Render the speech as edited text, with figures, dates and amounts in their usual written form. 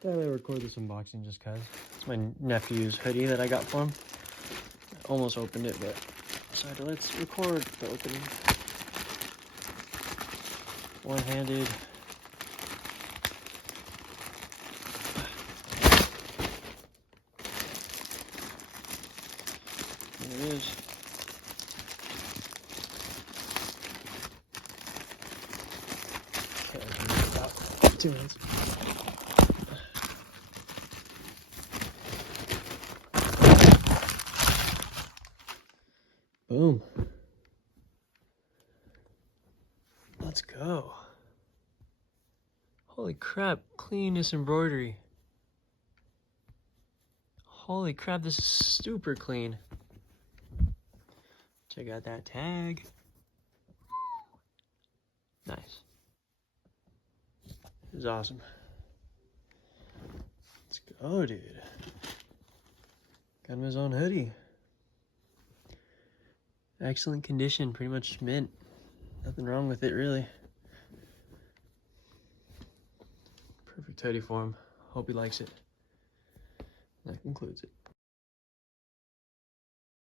Thought I'd record this unboxing just cause. It's my nephew's hoodie that I got for him. I almost opened it, but decided let's record the opening. One-handed. There it is. Okay, about 2 minutes. Boom. Let's go. Holy crap, cleanest embroidery. Holy crap, this is super clean. Check out that tag. Nice. This is awesome. Let's go, dude. Got him his own hoodie. Excellent condition, pretty much mint. Nothing wrong with it, really. Perfect hoodie for him. Hope he likes it. That concludes it.